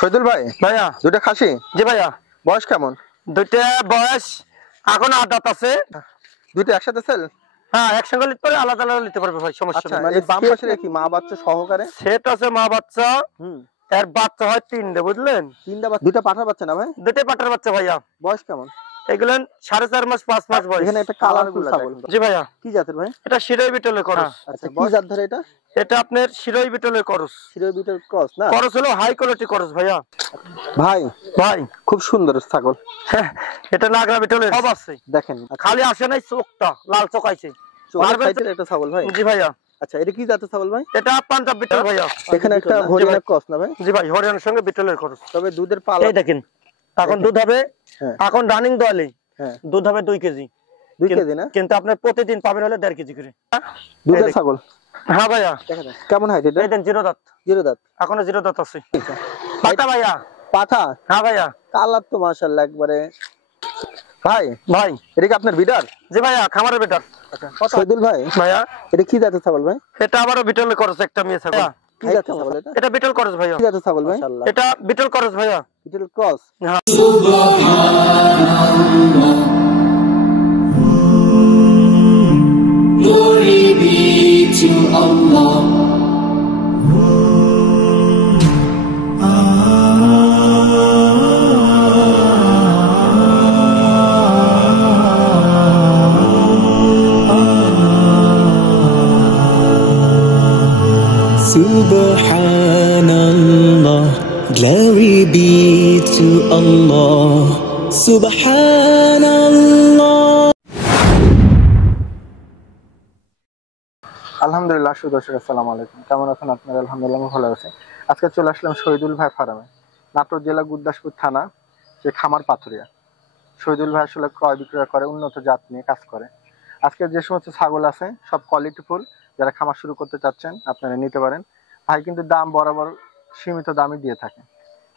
শহীদুল ভাই, ভাইয়া দুটো খাসি। জি ভাইয়া, বয়স কেমন? দুইটা বয়স এখন 8 দাঁত আছে। দুটো একসাথে সেল? হ্যাঁ, একসঙ্গে নিতে পারে, আলাদা আলাদা নিতে পারবে ভাই, সমস্যা আচ্ছা, নেই। মানে বাম পাশে কি মা বাচ্চা সহকারে সেট আছে মা বাচ্চা, হুম, এর বাচ্চা হয় 3টে, বুঝলেন? তিনটা বাচ্চা, দুটো পাঠার বাচ্চা না ভাই? দুইটা পাটার বাচ্চা ভাইয়া। বয়স কেমন? এগুলো 4.5 মাস 5 মাস বয়স। এখানে একটা কালারফুল ছাগল। জি ভাইয়া। কি জাতের ভাই? এটা শিরোই বিটলের করস। আচ্ছা, কি জাত ধরে এটা? এটা আপনার শিরোই বিটলের করস। শিরোই বিটের ক্রস না? করস হলো হাই কোয়ালিটি করস ভাইয়া। ভাই ভাই খুব সুন্দর ছাগল। হ্যাঁ, এটা নাগরা বিটলের সব আছে, দেখেন খালি আসে নাই চোখটা লাল চোখ আইছে। একটা ছাগল ভাই। জি ভাইয়া। আচ্ছা, এটা কি জাতের ছাগল ভাই? এটা পাঞ্জাব বিটল ভাইয়া। এখানে একটা হরিয়ানা ক্রস না ভাই? জি ভাই, হরিয়ানার সঙ্গে বিটলের করস। তবে দুধের পালা এই দেখেন, এখন দুধ হবে, হ্যাঁ এখন রানিং দোয়ালে হ্যাঁ, দুধ হবে 2 কেজি। 2 কেজি না? কিন্তু আপনার প্রতিদিন পাবেন হলে 1.5 কেজি করে দুধের ছাগল। হ্যাঁ ভাইয়া। কেমন হাইট এটা? এই দেন 0 দাঁত, 0 দাঁত, এখনো 0 দাঁত আছে। পাটা ভাইয়া, পাঠা। হ্যাঁ ভাইয়া। কালার তো মাশাআল্লাহ একবারে। ভাই ভাই এটা কি আপনার বিডার? জি ভাইয়া, খামারের বেটার। শহীদুল ভাই, ভাইয়া এটা কি জাতের ছাগল ভাই? এটা আবারও বিটলের করস, একটা মেয়ে ছাগল। কি জাতের ছাগল এটা? এটা বিটল করস ভাইয়া। কি জাতের ছাগল ভাই? এটা বিটল করস ভাইয়া। Beetle cross. হ্যাঁ। Glory be to Allah. Subhanallah, glory be to Allah. Subhanallah. আলহামদুলিল্লাহ, সুদর্শক আসসালামু আলাইকুম। কেমন আছেন আপনারা? আলহামদুলিল্লাহ ভালো আছে। আজকে চলে আসলাম শহীদুল ভাই ফার্মে, নাটোর জেলা গুরদাসপুর থানা, যে খামার পাথুরিয়া। শহীদুল ভাই আসলে ক্রয় বিক্রয় করে, উন্নত জাত নিয়ে কাজ করে। আজকে যে সমস্ত ছাগল আছে সব কোয়ালিটিফুল, যারা খামার শুরু করতে চাচ্ছেন আপনারা নিতে পারেন। ভাই কিন্তু দাম বরাবর সীমিত দামই দিয়ে থাকে।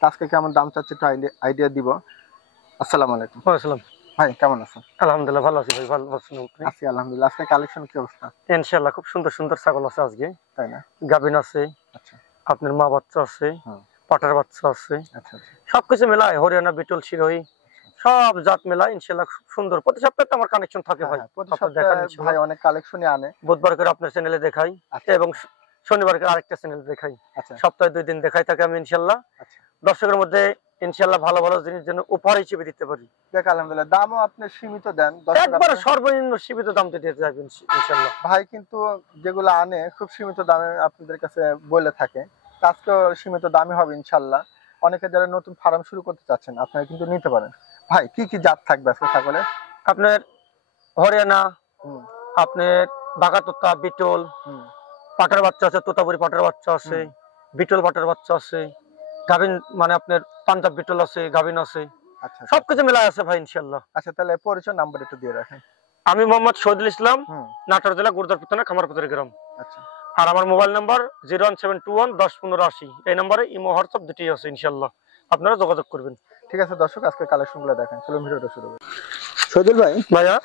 আজকে কেমন দাম চাচ্ছে একটু আইডিয়া দিব। আসসালামু আলাইকুম। ওয়ালাইকুম। ভাই কেমন আছেন? আলহামদুলিল্লাহ ভালো আছি ভাই, ভালো আছেন আপনি? আছি আলহামদুলিল্লাহ। আজকে কালেকশন কি অবস্থা? ইনশাআল্লাহ খুব সুন্দর সুন্দর ছাগল আছে আজকে, তাই না? গাবিন আছে, আচ্ছা, আপনার মা বাচ্চা আছে, হুম, পাটার বাচ্চা আছে, আচ্ছা আচ্ছা। সবকিছু মেলায় হরিয়ানা বিটল শিরোহী সব জাত মেলায় ইনশাআল্লাহ খুব সুন্দর। প্রতি সপ্তাহে তো আমার কানেকশন থাকে ভাই। প্রতি আপনার দেখান সপ্তাহে ইনশাআল্লাহ। ভাই অনেক কালেকশনই আনে। বুধবার করে আপনার চ্যানেলে দেখাই, আচ্ছা, এবং শনিবার করে আরেকটা চ্যানেলে দেখাই। আচ্ছা সপ্তাহে 2 দিন দেখাই থাকে আমি ইনশাআল্লাহ। আচ্ছা। দর্শকের মধ্যে ইনশাআল্লাহ ভালো ভালো জিনিস যেন উপহার হিসেবে দিতে পারি। দেখ আলহামদুলিল্লাহ, দামও আপনি সীমিত দেন। দর্শক একবার সর্বনিম্ন সীমিত দাম দিয়ে দিতে যাবেন ইনশাআল্লাহ। ভাই কিন্তু যেগুলো আনে খুব সীমিত দামে আপনাদের কাছে বলে থাকে। আজকেও সীমিত দামই হবে ইনশাআল্লাহ। অনেকে যারা নতুন ফার্ম শুরু করতে চাচ্ছেন আপনারা কিন্তু নিতে পারেন। ভাই কি কি জাত থাকবে আজকে ছাগলের? আপনার হরিয়ানা, হুম আপনার বাঘাতোতা, বিটল, হুম, পাটার বাচ্চা আছে, তোতাপুরি পাটার বাচ্চা আছে, বিটল পাটার বাচ্চা আছে, গাভিন মানে আপনার পাঞ্জাব বিটল আছে, গাভিন আছে, আচ্ছা সবকিছু মেলায় আছে ভাই ইনশাআল্লাহ। আচ্ছা, তাহলে পরিচয় নাম্বার একটু দিয়ে রাখেন। আমি মোহাম্মদ শহীদুল ইসলাম, হুম, নাটোর জেলা গুরদাসপুর থানা খামারপুকুর গ্রাম। আচ্ছা আর আমার মোবাইল নাম্বার 01721 10 15 80। এই নম্বরে ইমো হোয়াটসঅ্যাপ দুটোই আছে ইনশাআল্লাহ, আপনারা যোগাযোগ করবেন। ঠিক আছে দর্শক, আজকে কালেকশনগুলো দেখেন। চলুন ভিডিওটা শুরু করি। শহীদুল ভাই, ভাইয়া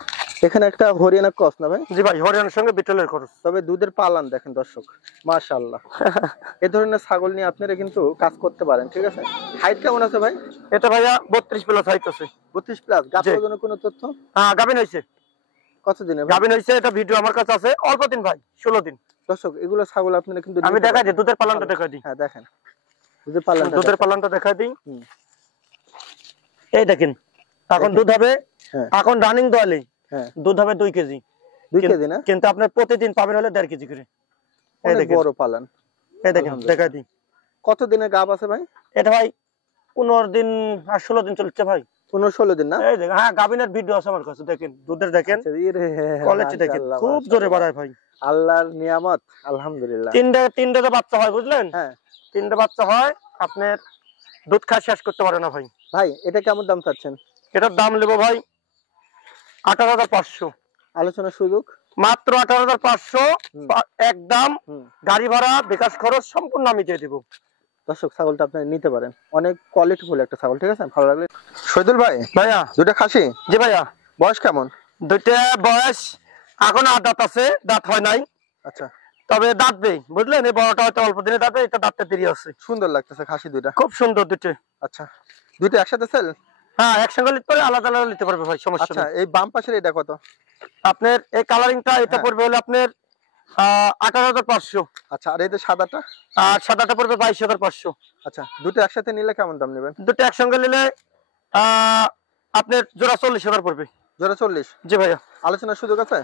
এখানে একটা হরিয়ানা ক্রস না ভাই? জি ভাই, হরিয়ানার সঙ্গে বিটলের খরচ। তবে দুধের পালান দেখেন দর্শক, মাশাআল্লাহ। এই ধরনের ছাগল নিয়ে আপনারা কিন্তু কাজ করতে পারেন। ঠিক আছে, হাইট কেমন আছে ভাই? এটা ভাইয়া 32 প্লাস হাইট আছে। 32 প্লাস। গাবের জন্য কোনো তথ্য? হ্যাঁ, গাভিন হইছে। কতদিনে ভাই? গাভিন হইছে, এটা ভিডিও আমার কাছে আছে, অল্প দিন ভাই, 16 দিন। দর্শক এগুলো ছাগল আপনারা কিন্তু আমি দেখাই দিই, দুধের পালানটা দেখাই দিই। হ্যাঁ দেখেন, দুধের পালানটা দুধের পালানটা দেখাই দিই। হুম, এই দেখেন, এখন দুধ হবে, হ্যাঁ এখন রানিং দোয়ালে হ্যাঁ, দুধ হবে 2 কেজি। 2 কেজি না? কিন্তু আপনার প্রতিদিন পাবেন হলে 1.5 কেজি করে। এই অনেক দেখেন, বড় পালান। এই দেখেন দেখাই দিই। কত দিনের গাব আছে ভাই? এটা ভাই 15 দিন আর 16 দিন চলছে ভাই। 15-16 দিন না? এই দেখেন, হ্যাঁ গাভিনের ভিডিও আছে আমার কাছে, দেখেন দুধের দেখেন, আচ্ছা, ইরে, কোয়ালিটি দেখেন, মাশাআল্লাহ, খুব জোরে বাড়ায় ভাই। আল্লাহর নিয়ামত আলহামদুলিল্লাহ। তিনটে বাচ্চা হয় বুঝলেন? হ্যাঁ 3টে বাচ্চা হয়, আপনার দুধ খাওয়া শেষ করতে পারে না ভাই। ভাই এটা কেমন দাম চাচ্ছেন? এটার দাম নেবো ভাই 18,500, আলোচনার সুযোগ মাত্র 18,500 একদম। হুম, গাড়ি ভাড়া, বিকাশ খরচ সম্পূর্ণ আমি দিয়ে দেবো। দর্শক ছাগলটা আপনি নিতে পারেন, অনেক কোয়ালিটিফুল একটা ছাগল। ঠিক আছে, ভালো লাগলে। শহীদুল ভাই, ভাইয়া দুটো খাসি। জি ভাইয়া। বয়স কেমন? দুইটা বয়স এখন 8 দাঁত আছে, দাঁত হয় নাই। আচ্ছা, তবে দাঁতবে বুঝলেন, এই বড়টা হয়তো অল্প দিনে দাঁতবে, এটা দাঁতটা দেরি আছে। সুন্দর লাগতেছে খাসি দুইটা। খুব সুন্দর দুটো। আচ্ছা, দুইটা একসাথে সেল? হ্যাঁ, একসঙ্গে নিতে পারে, আলাদা আলাদা নিতে পারবে ভাই, সমস্যা আচ্ছা, নেই। এই বাম পাশের এটা কত? আপনার এই কালারিংটা এটা হ্যাঁ। পড়বে হলো আপনার 18,500। আচ্ছা, আর এই যে সাদাটা? আর সাদাটা পড়বে 22,500। আচ্ছা, দুটো একসাথে নিলে কেমন দাম নেবেন? দুটো একসঙ্গে নিলে আপনার জোড়া 40,000 পড়বে। জোড়া 40? জি ভাইয়া। আলোচনার সুযোগ আছে?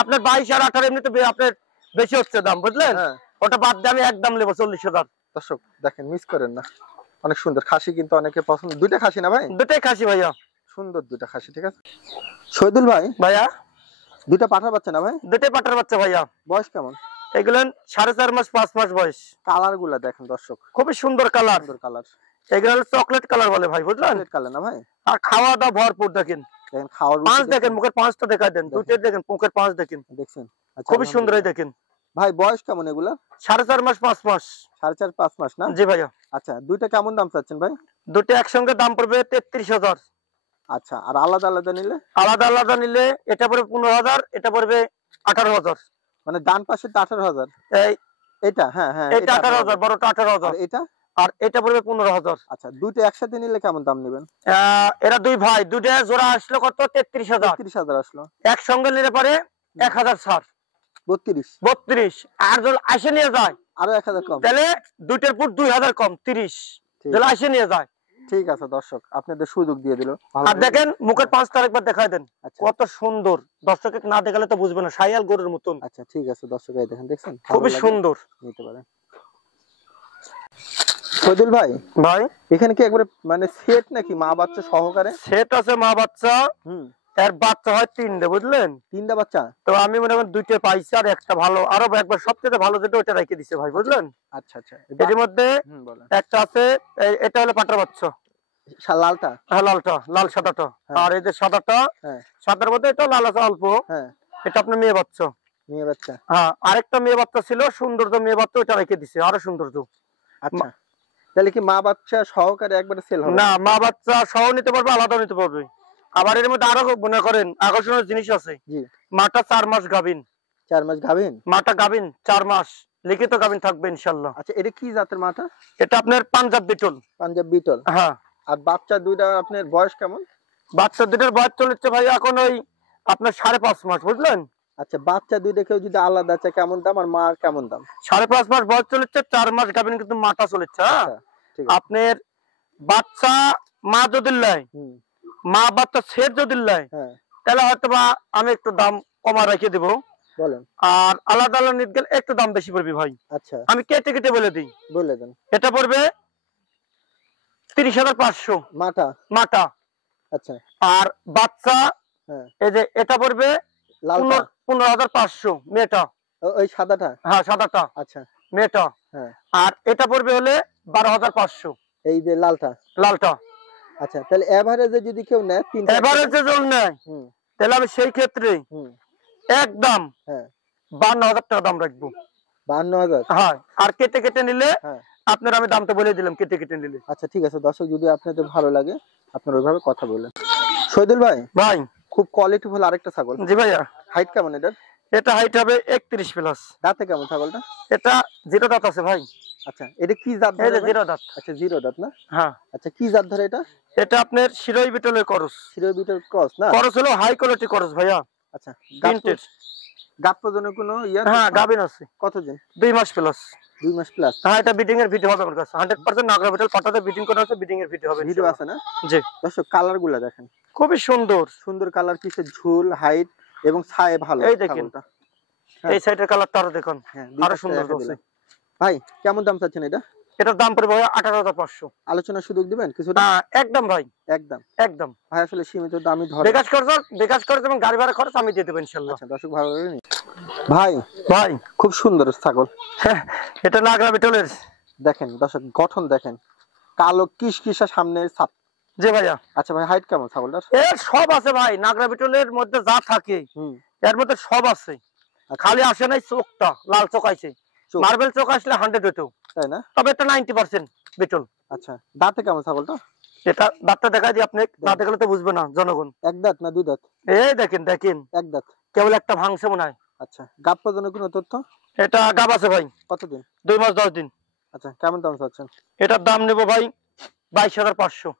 আপনার 22 আর 18 এমনিতে আপনার বেশি হচ্ছে দাম, বুঝলেন? হ্যাঁ। ওটা বাদ দিয়ে আমি একদম নেবো 40,000। দর্শক দেখেন, মিস করেন না, অনেক সুন্দর খাসি, কিন্তু অনেকে পছন্দ। দুইটা খাসি না ভাই? দুটাই খাসি ভাইয়া। সুন্দর দুইটা খাসি, ঠিক আছে। শহীদুল ভাই, ভাইয়া দুইটা পাঠার বাচ্চা না ভাই? দুটাই পাটার বাচ্চা ভাইয়া। বয়স কেমন? এগুলো 4.5 মাস 5 মাস বয়স। কালার গুলা দেখেন দর্শক, খুবই সুন্দর কালার। সুন্দর কালার। এগুলো হলো চকলেট কালার বলে ভাই, বুঝলেন? কালার না ভাই? আর খাওয়া দাওয়া ভরপুর। দেখেন দেখেন খাওয়ার পাঁচ, দেখেন মুখের পাঁচটা দেখাই দেন, দুটো দেখেন মুখের পাঁচ দেখেন, দেখছেন? আচ্ছা, খুবই সুন্দর। এই দেখেন ভাই বয়স কেমন এগুলা? 4.5 মাস 5 মাস। 4.5 মাস না? জি ভাইয়া। আচ্ছা, দুইটা কেমন দাম চাচ্ছেন ভাই? দুটো একসঙ্গে দাম পড়বে 33,000। আচ্ছা, আর আলাদা আলাদা নিলে? আলাদা আলাদা নিলে এটা পড়বে 15,000, এটা পড়বে 18,000। মানে ডান পাশে 18,000? এই এটা? হ্যাঁ হ্যাঁ, এটা 18,000, বড়টা 18,000। আর এটা? আর এটা পড়বে 15,000। আচ্ছা, দুটো একসাথে নিলে কেমন দাম নেবেন? এরা দুই ভাই, দুটো জোড়া আসলো কত? 33,000। 33,000 আসলো। একসঙ্গে নিলে পারে 1,000 ছাড়, 32। 32। আর যদি আসে নিয়ে যায় আরো 1,000 কম? তাহলে দুইটার পুট 2,000 কম, 30। ঠিক যদি আসে নিয়ে যায়। ঠিক আছে দর্শক, আপনাদের সুযোগ দিয়ে দিল। আর দেখেন মুখের পাঁচটা একবার দেখাই দেন, আচ্ছা কত সুন্দর। দর্শকে না দেখালে তো বুঝবে না, শাইয়াল গরুর মতন। আচ্ছা, ঠিক আছে দর্শক, এই দেখেন, দেখছেন? খুবই ভালো লাগলে সুন্দর। নিতে পারেন। শহীদুল ভাই, ভাই এখানে কি একবারে মানে সেট নাকি মা বাচ্চা সহকারে? সেট আছে, মা বাচ্চা। হুম। এর বাচ্চা হয় 3টে, বুঝলেন? 3টা বাচ্চা? তো আমি মনে করেন 2টে পাইছি, আর একটা ভালো, আরো একবার সবচেয়ে ভালো যেটা ওটা রেখে দিছে ভাই, বুঝলেন? আচ্ছা আচ্ছা, এর মধ্যে বলেন। একটা আছে, এটা হলো পাটার বাচ্চা। লালটা? হ্যাঁ, লালটা, লাল সাদাটা। হ্যাঁ। আর এই যে সাদাটা, হ্যাঁ সাদার মধ্যে এটা লাল আছে অল্প। হ্যাঁ, এটা আপনার মেয়ে বাচ্চা। মেয়ে বাচ্চা? হ্যাঁ, আরেকটা মেয়ে বাচ্চা ছিল, সৌন্দর্য মেয়ে বাচ্চা, ওটা রেখে দিছে, আরো সৌন্দর্য। আচ্ছা, তাহলে কি মা বাচ্চা সহকারে একবারে সেল হবে? না, মা বাচ্চা সহ নিতে পারবে, আলাদাও নিতে পারবে। আবার এর মধ্যে আরো মনে করেন আকর্ষণীয় জিনিস আছে। জি। মাটা 4 মাস গাভিন। 4 মাস গাভিন? মাটা গাভিন 4 মাস, লিখিত গাভিন থাকবে ইনশাআল্লাহ। আচ্ছা, এটা কি জাতের মাটা? এটা আপনার পাঞ্জাব বিটল। পাঞ্জাব বিটল? হ্যাঁ। আর বাচ্চা দুইটা আপনার বয়স কেমন? বাচ্চা দুটোর বয়স চলেছে ভাই এখন ওই আপনার 5.5 মাস, বুঝলেন? আচ্ছা, বাচ্চা দুইটা কেউ যদি আলাদা চায় কেমন দাম, আর মা কেমন দাম? 5.5 মাস বয়স চলেছে, 4 মাস গাভিন, কিন্তু মাটা চলেছে। হ্যাঁ, আচ্ছা, ঠিক আছে। আপনার বাচ্চা মা যদি লয়, হুম। মা বাচ্চা সেট যদি লয়, হ্যাঁ, তাহলে হয়তো বা আমি একটু দাম কমা রেখে দেবো। বলেন। আর আলাদা আলাদা নিতে গেলে একটু দাম বেশি পড়বে ভাই। আচ্ছা, আমি কেটে কেটে বলে দিই। বলে দেন। এটা পড়বে 30,500 মাটা? মাটা। আচ্ছা। আর বাচ্চা হ্যাঁ। এই যে এটা পড়বে লালটা? 15,500 মেয়েটা। ওই সাদাটা? হ্যাঁ, সাদাটা আচ্ছা। মেয়েটা। হ্যাঁ। আর এটা পড়বে হলে 12,500 এই যে লালটা? লালটা। আচ্ছা, তাহলে এভারেজে যদি কেউ নেয় 3টা? এভারেজের জন্য হুম তাহলে আমি সেই ক্ষেত্রে হুম, একদম হ্যাঁ, 52,000 টাকা দাম রাখবো। 52,000? হ্যাঁ, আর কেটে কেটে নিলে হ্যাঁ। আপনার আমি দামটা বলে দিলাম, কেটে কেটে নিলে। আচ্ছা, ঠিক আছে দর্শক, যদি আপনাদের ভালো লাগে আপনারা ওইভাবে কথা বললেন। শহীদুল ভাই, ভাই। খুব কোয়ালিটিফুল আরেকটা ছাগল। জি ভাইয়া। হাইট কেমন এটার? এটা হাইট হবে 31 প্লাস। দাঁতে কেমন ছাগলটা? এটা 0 দাঁত আছে ভাই। আচ্ছা, এটা কি জাত এই ধরে যে ভাই? 0 দাঁত। আচ্ছা, 0 দাঁত না? হ্যাঁ। আচ্ছা, কি জাত ধরে এটা? এটা আপনার শিরোই বিটলের করস। শিরোই বিটের ক্রস না? করস হলো হাই কোয়ালিটি করস ভাইয়া। আচ্ছা, প্রিন্টেড। গাপ পর্যন্ত কোনো ইয়া? হ্যাঁ, গাবিন আছে। কতদিন? 2 মাস প্লাস। 2 মাস প্লাস? হ্যাঁ, এটা বিডিং এর ভিডিও হবে আমার কাছে 100% নাগরা বিটল পাটাতে বিডিং করা আছে, বিডিং এর ভিডিও হবে ভিডিও ইনশাআল্লাহ। আছে না? জি। দর্শক কালার গুলা দেখেন, খুবই সুন্দর। সুন্দর কালার, পিছে ঝুল, হাইট এবং ছায়ে ভালো। এই দেখেন। ছাগলটা। হ্যাঁ। এই সাইডের কালারটা আরো দেখুন, হ্যাঁ, আরো দুই সুন্দর পাশে আছে। দিলাম। ভাই কেমন দাম চাচ্ছেন এটা? এটার দাম পড়বে ভাই 18,500। আলোচনার সুযোগ দিবেন কিছুটা? না, একদম ভাই, একদম। একদম। ভাই আসলে সীমিত দামই ধরে। বিকাশ খরচ এবং গাড়ি ভাড়া খরচ আমি দিয়ে দেবো ইনশাআল্লাহ। আচ্ছা, দর্শক ভালো লাগে নি? ভাই ভাই, খুব সুন্দর ছাগল। এটা নাগরা বিটলের। দেখেন দর্শক, গঠন দেখেন, কালো কিসকিসা সামনের ছাপ। জি ভাইয়া। আচ্ছা ভাই, হাইট কেমন ছাগলটার? এর সব আছে ভাই, নাগরা বিটলের মধ্যে যা থাকে হুম। এর মধ্যে সব আছে। আচ্ছা। খালি আসে নাই চোখটা, লাল চোখ আছে। চোখ। মার্বেল চোখ আসলে 100 হতো, তাই না? তবে এটা 90% বিটল। আচ্ছা, দাঁতে কেমন ছাগলটা? এটা দাঁতটা দেখাই দিই আপনি, না দেখলে তো বুঝবে না জনগণ। এক দাঁত না 2 দাঁত? এই দেখেন দেখেন, এক দাঁত। কেবল একটা ভাঙছে মনে হয়। আচ্ছা, গাপ পর্যন্ত কোনো তথ্য? এটা গাব আছে ভাই, কতদিন? 2 মাস 10 দিন। আচ্ছা, কেমন দাম চাচ্ছেন? এটার দাম নেব ভাই 22,500।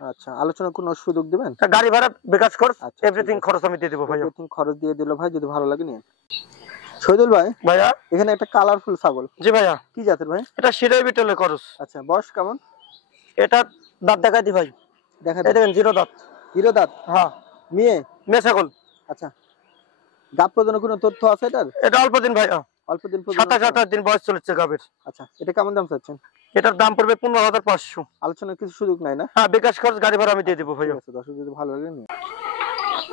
আচ্ছা, আলোচনা কোনো সুযোগ দিবেন? গাড়ি ভাড়া, বিকাশ খরচ, আচ্ছা, এভরিথিং ঠিক আছে। খরচ আমি দিয়ে দেবো ভাই। এভরিথিং খরচ দিয়ে দিল ভাই, যদি ভালো লাগে নিন। শহীদুল ভাই, ভাইয়া এখানে একটা কালারফুল ছাগল, জি ভাইয়া, কি জাতের ভাই? এটা সিরাই বিটলের খরচ। আচ্ছা, বয়স কেমন? এটা দাঁত দেখাই দি ভাই, দেখা এই দেখেন 0 দাঁত। হিরো দাঁত, হ্যাঁ, মেয়ে? মেয়ে ছাগল। আচ্ছা, গাব প্রজনন কোনো তথ্য আছে এটার? এটা অল্প দিন ভাইয়া, অল্প দিন প্রজনন 27-28 দিন বয়স চলেছে গাবের। আচ্ছা, এটা কেমন দাম চাচ্ছেন? এটার দাম পড়বে 15,500। আলোচনার কিছু সুযোগ নাই না? হ্যাঁ, বিকাশ খরচ, গাড়ি ভাড়া আমি দিয়ে দেবো ঠিক ভাইয়া। আছে, দর্শক যদি ভালো লাগে নিন।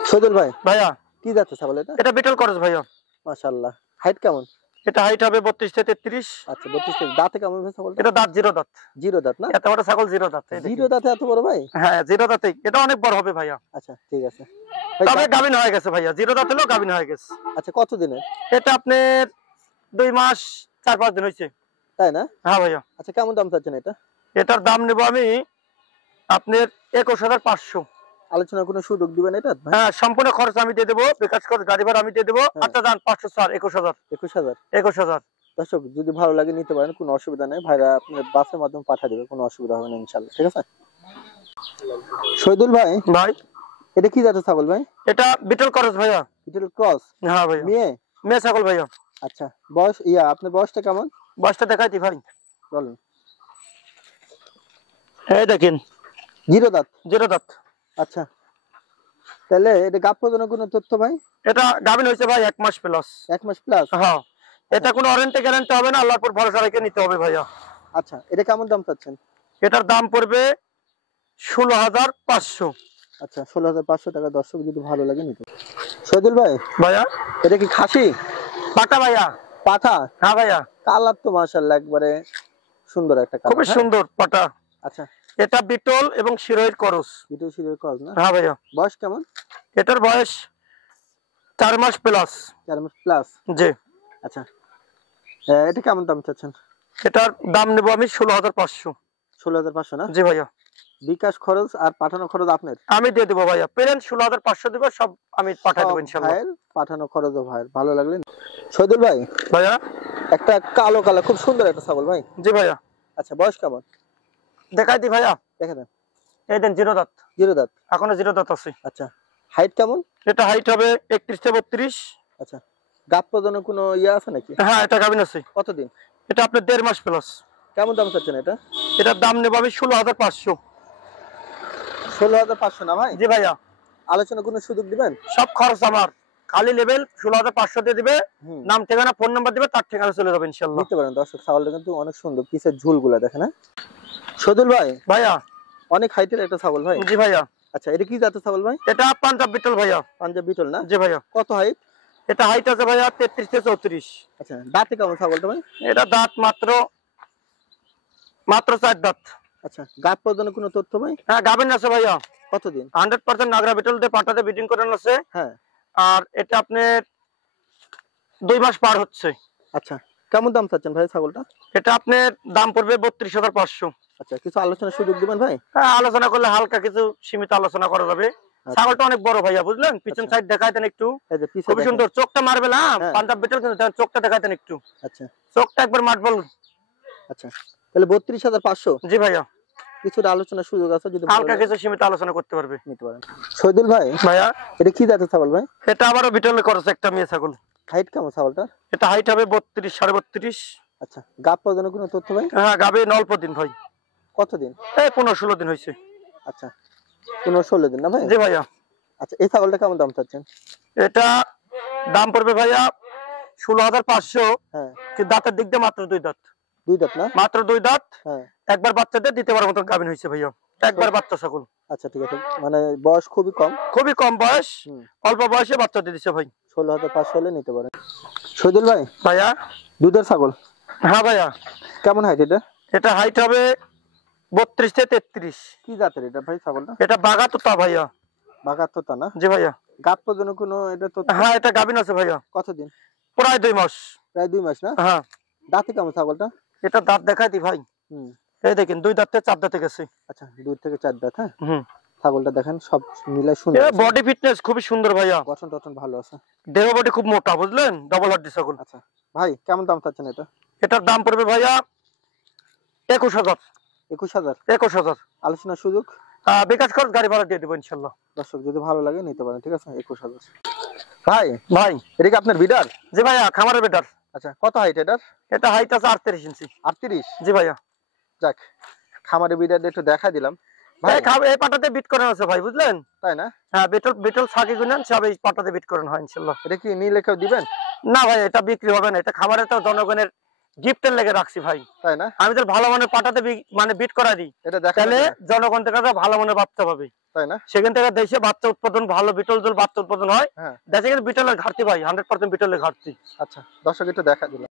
শহীদুল ভাই, ভাইয়া কি যাচ্ছে ছাগল এটা? এটা বিটল খরচ ভাইয়া। মাশাআল্লাহ, হাইট কেমন? এটা হাইট হবে 32 থেকে 33। আচ্ছা, 32 থেকে। দাঁতে কেমন ভাই ছাগলটা? এটা দাঁত 0 দাঁত। জিরো দাঁত না? এত বড় ছাগল 0 দাঁত। এই দেখেন। জিরো দাঁতে এত বড় ভাই? হ্যাঁ, 0 দাঁতেই। এটা অনেক বড় হবে ভাইয়া। আচ্ছা, ঠিক আছে ভাই। তবে গাভিন হয়ে গেছে ভাইয়া, 0 দাঁত হলেও গাভিন হয়ে গেছে। আচ্ছা, কত দিনের? এটা আপনার 2 মাস 4-5 দিন হয়েছে। তাই না? হ্যাঁ ভাইয়া। আচ্ছা, কেমন দাম চাচ্ছেন এটা? এটার দাম নেব আমি আপনার 21,500। আলোচনার কোনো সুযোগ দিবেন এটা ভাই? হ্যাঁ, সম্পূর্ণ খরচ আমি দিয়ে দেবো, বিকাশ খরচ, গাড়ি ভাড়া আমি দিয়ে দেবো। হ্যাঁ। আচ্ছা যান, 500 ছাড়, 21,000। 21,000। 21,000। দর্শক যদি ভালো লাগে নিতে পারেন, কোনো অসুবিধা নেই, ভাইরা আপনার বাসের মাধ্যমে পাঠিয়ে দেবে, কোনো অসুবিধা হবে না ইনশাআল্লাহ। ঠিক আছে শহীদুল ভাই, ভাই এটা কি জাতের ছাগল ভাই? এটা বিটল খরচ ভাইয়া। লিটল ক্রস, হ্যাঁ ভাইয়া, মেয়ে? মেয়ে ছাগল ভাইয়া। আচ্ছা, বয়স আপনার বয়সটা কেমন বয়সটা দেখাইতি ভাই, বলেন? এই দেখেন জিরো দাঁত। 0 দাঁত। আচ্ছা, তাহলে এটা গাব প্রজনন কোনো তথ্য ভাই? এটা গাভিন হয়েছে ভাই 1 মাস প্লাস। 1 মাস প্লাস? হ্যাঁ, এটা কোনো ওয়ারেন্টি গ্যারান্টি হবে না, আল্লাহর উপর ভরসা রেখে নিতে হবে ভাইয়া। আচ্ছা, এটা কেমন দাম চাচ্ছেন? এটার দাম পড়বে 16,500। আচ্ছা, 16,500 টাকা। দর্শক যদি ভালো লাগে নিতে। শহীদুল ভাই, ভাইয়া এটা কি খাসি? পাটা ভাইয়া। পাঠা? হ্যাঁ ভাইয়া, কালার তো মাশাআল্লাহ একবারে সুন্দর একটা কালার। খুবই সুন্দর পাটা। আচ্ছা, এটা বিটল এবং শিরোহির করস। ভিডিও সিরিয়াল কল না? হ্যাঁ ভাইয়া, বয়স কেমন? এটার বয়স 4 মাস প্লাস। 4 মাস প্লাস? জি। আচ্ছা, এটা কেমন দাম চাচ্ছেন? এটার দাম নেব আমি 16,500। 16,500 না? জি ভাইয়া, বিকাশ খরচ আর পাঠানো খরচ আপনার? আমি দিয়ে দেবো ভাইয়া। পেরেন্ট 16,500 দিব, সব আমি পাঠিয়ে দেবো ইনশাআল্লাহ। ভাইয়ের পাঠানো খরচও ভাইয়ের। ভালো লাগলে শহীদুল ভাই, ভাইয়া একটা কালো কালার খুব সুন্দর একটা ছাগল ভাই। জি ভাইয়া, আচ্ছা, বয়স কেমন? দেখাই দি ভাইয়া। দেখে দেন। এই দেন 0 দাঁত, জিরো দাঁত। এখনো 0 দাঁত আছে। আচ্ছা, হাইট কেমন? এটা হাইট হবে 31 থেকে 32। আচ্ছা, গাব প্রজনন কোনো আছে নাকি? হ্যাঁ, এটা গাভিন আছে। কতদিন? এটা আপনার 1.5 মাস প্লাস। কেমন দাম চাচ্ছেন এটা? এটার দাম নেব আমি 16,500। 16,500 না ভাই? জি ভাইয়া, আলোচনা কোনো সুযোগ দিবেন? সব খরচ আমার, খালি লেভেল 16,500 দিয়ে দিবে। হুম, নাম ঠিকানা ফোন নাম্বার দিবে, তার ঠিকানা চলে যাবে ইনশাআল্লাহ। নিতে পারেন। দর্শক ছাগলটা কিন্তু অনেক সুন্দর, পিছের ঝুলগুলা দেখেন। হ্যাঁ শহীদুল ভাই, ভাইয়া অনেক হাইটের একটা ছাগল ভাই। জি ভাইয়া, আচ্ছা, এটা কি জাতের ছাগল ভাই? এটা পাঞ্জাব বিটল ভাইয়া। পাঞ্জাব বিটল না? জি ভাইয়া, কত হাইট? এটা হাইট আছে ভাইয়া 33 থেকে 34। আচ্ছা, দাঁতে কেমন ছাগলটা ভাই? এটা দাঁত মাত্র 4 দাঁত। আচ্ছা, গাব প্রজনন কোনো তথ্য ভাই? হ্যাঁ, গাভিন আছে ভাইয়া। কতদিন? 100% নাগরা বিটল দিয়ে পাটাতে বিডিং করানো আছে। হ্যাঁ। আর এটা আপনার 2 মাস পার হচ্ছে। আচ্ছা, কেমন দাম চাচ্ছেন ভাই ছাগলটা? এটা আপনার দাম পড়বে 32,500। আচ্ছা, কিছু আলোচনার সুযোগ দিবেন ভাই? হ্যাঁ, আলোচনা করলে হালকা কিছু সীমিত আলোচনা করা যাবে। ছাগলটা অনেক বড় ভাইয়া, বুঝলেন? পিছন আচ্ছা। সাইড দেখাই দেন একটু, এই যে পিছে খুবই দেখেন। সুন্দর। চোখটা মারবেল। হ্যাঁ, হ্যাঁ। পাঞ্জাব বিটল কিন্তু তার চোখটা দেখাই দেন একটু, আচ্ছা, চোখটা একবার মারবেল। আচ্ছা, তাহলে 32,500। জি ভাইয়া, কিছুটা আলোচনার সুযোগ আছে, যদি ভালো হালকা লাগে কিছু সীমিত আলোচনা করতে পারবে। নিতে পারেন। শহীদুল ভাই, ভাইয়া এটা কি জাতের ছাগল ভাই? এটা আবারও বিটলে করেছে, একটা মেয়ে ছাগল। হাইট কেমন ছাগলটা? এটা হাইট হবে 32, 32.5। আচ্ছা, গাব প্রজনন কোনো তথ্য ভাই? হ্যাঁ, গাবে অল্প দিন ভাই, কতদিন? এই 15-16 দিন হয়েছে। আচ্ছা, 15-16 দিন না ভাই? জি ভাইয়া, আচ্ছা, এই ছাগলটা কেমন দাম চাচ্ছেন? এটা দাম পড়বে ভাইয়া 16,500। হ্যাঁ। কিন্তু দাঁতের দিক দিয়ে মাত্র 2 দাঁত। 2 দাঁত না? মাত্র 2 দাঁত। হ্যাঁ। একবার বাচ্চা দিয়ে দ্বিতীয়বার মতন গাভিন হয়েছে ভাইয়া, একবার বাচ্চা ছাগল। আচ্ছা, ঠিক আছে, মানে বয়স খুবই কম। খুবই কম বয়স, হুম। অল্প বয়সে বাচ্চা দিয়ে দিচ্ছে ভাই। 16,500 হলে নিতে পারেন। শহীদুল ভাই, ভাইয়া দুধের ছাগল হ্যাঁ ভাইয়া, কেমন হাইট এটা? এটা হাইট হবে 32 থেকে 33। কি জাতের এটা ভাই ছাগলটা? এটা বাগাতোতা ভাইয়া। বাগাতোতা না? জি ভাইয়া, গাব প্রজনন কোনো এটা তো? হ্যাঁ, এটা গাভিন আছে ভাইয়া, কতদিন? প্রায় 2 মাস। প্রায় 2 মাস না? হ্যাঁ, দাঁতে কেমন ছাগলটা? এটা দাঁত দেখাই দি ভাই। হুম। এই দেখেন 2 দাঁত থেকে 4 দাঁতে গেছে। আচ্ছা, 2 থেকে 4 দাঁত। হ্যাঁ। হুম। ছাগলটা দেখেন সব মিলে সুন্দর আছে। বডি ফিটনেস খুবই সুন্দর ভাইয়া, গঠন টঠন ভালো আছে। দেহ বডি খুব মোটা, বুঝলেন, ডবল হাড্ডি ছাগল। আচ্ছা ভাই কেমন দাম চাচ্ছেন এটা? এটার দাম পড়বে ভাইয়া 21,000। 21,000? 21,000 আলোচনার সুযোগ? বিকাশ খরচ গাড়ি ভাড়া দিয়ে দেবো ইনশাল্লাহ। দর্শক যদি ভালো লাগে নিতে পারেন, ঠিক আছে। 21,000। ভাই ভাই এটা কি আপনার বিডার? জি ভাইয়া, খামারের বেটার। আচ্ছা কত হাইট এটার? এটা হাইট আছে 38 ইঞ্চি। 38? জি ভাইয়া। যাক, খামারের বিডার একটু দেখা দিলাম ভাই। এই পাটাতে বিট করানো আছে ভাই, বুঝলেন। তাই না? হ্যাঁ, বিটল ছাগি গুনেন সব এই পাটাতে বিট করানো হয় ইনশাল্লাহ। এটা কি নিলে কেউ দিবেন? না ভাই, এটা বিক্রি হবে না, এটা খামারে তো জনগণের গিফটের লেগে রাখছি ভাই। তাই না? আমি তো ভালো মানের পাটাতে মানে বিট করা দিই, এটা দেখা তাহলে জনগণ থেকে ভালো মানের বাচ্চা পাবে। তাই না? সেখান থেকে দেশে বাচ্চা উৎপাদন ভালো, বিটল জল বাচ্চা উৎপাদন হয়। হ্যাঁ। দেশে কিন্তু বিটলের ঘাটতি ভাই, 100% বিটলের ঘাটতি। আচ্ছা দর্শক একটু দেখা দিলাম।